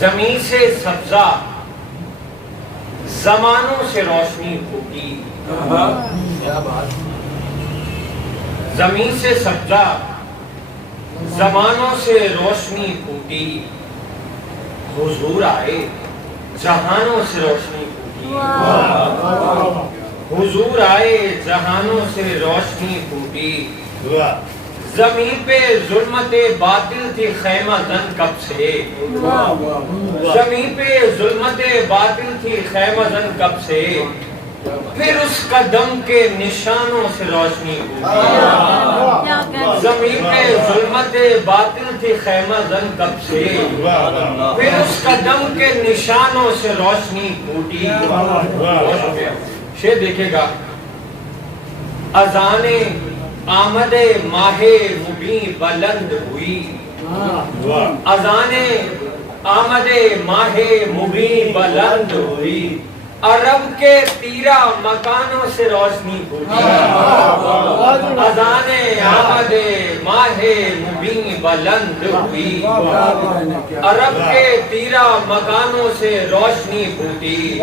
زمین سے سبزہ زمانوں سے روشنی پھوٹی. زمین سے سبزہ زمانوں سے روشنی پھوٹی. حضور آئے جہانوں سے روشنی پھوٹی. حضور آئے جہانوں سے روشنی پھوٹی. زمین پہ ظلمت باطل تھی خیمہ زن کب سے. زمین پہ ظلمت باطل تھی خیمہ زن کب سے. پھر اس قدم کے نشانوں سے روشنی پھوٹی. زمین پہ ظلمت باطل تھی خیمہ زن کب سے. پھر اس قدم کے نشانوں سے روشنی پھوٹی. شعر دیکھے گا. اذان آمد ماہ مبیں بلند ہوئی. اذان آمد ماہ مبیں بلند ہوئی. عرب کے تیرہ مکانوں سے روشنی پھوٹی. اذان آمد ماہ مبیں بلند ہوئی. عرب کے تیرہ مکانوں سے روشنی پھوٹی.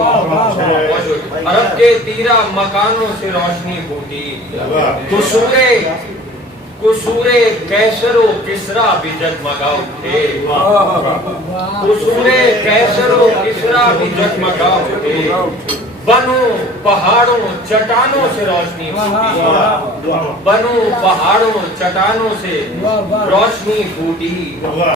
عرب کے تیرہ مکانوں سے روشنی پھوٹی. قصور کیسر و کسرا بھی جگمگا اٹھے. قصور کیسر و کسرا بھی جگمگا اٹھے. بنو پہاڑوں چٹانوں سے روشنی پھوٹی. بنو پہاڑوں چٹانوں سے روشنی پھوٹی.